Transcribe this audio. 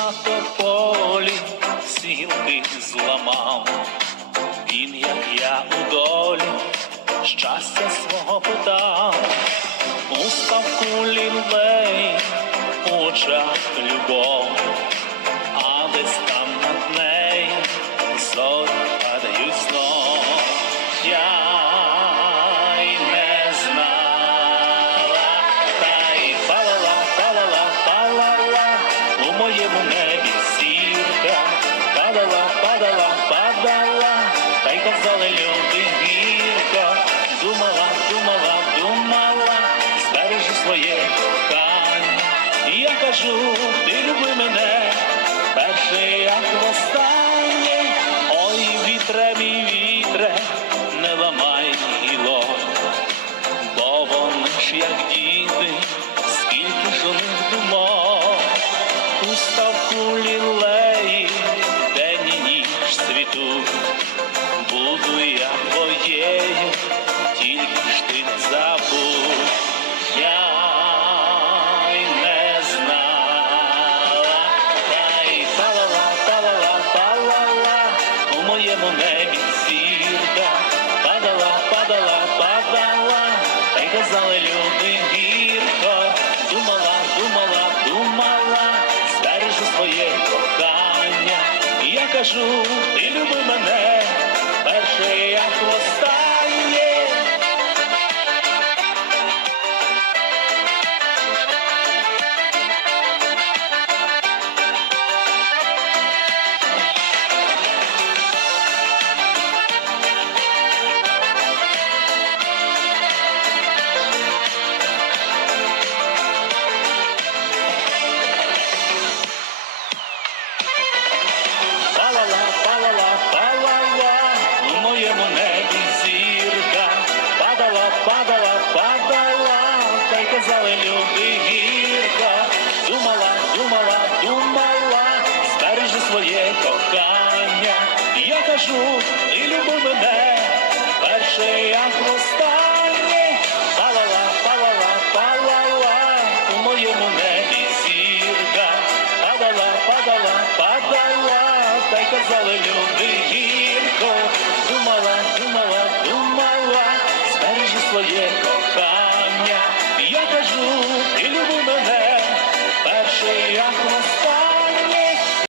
на тополі сілки зламав. Він, як я у долі, щастя свого питав, у ставку лілей, у очах любов, та люди гірко, думала, думала, думала, збережи своє кохання. І я кажу, ти люби мене, перше як востаннє, ой, вітре, мій вітре, не ламай гілок. Бо вони ж як діти, скільки ж у них думок, у ставку лілеї, день і ніч світуть, буду я твоєю, тільки ж ти не забудь. Я й не знала, та палала, палала, палала, у моєму небі зірка, падала, падала, падала, та й казали люди гірко, думала, думала, думала, збережу своє кохання. Я кажу, ти казали люди гірка, думала, думала, думала, збережи своє кохання. Я кажу, ти люби мене, перше як востаннє, палала, палала, палала, у моєму небі зірка, падала, падала, падала, та й казали люди гірко, думала, думала.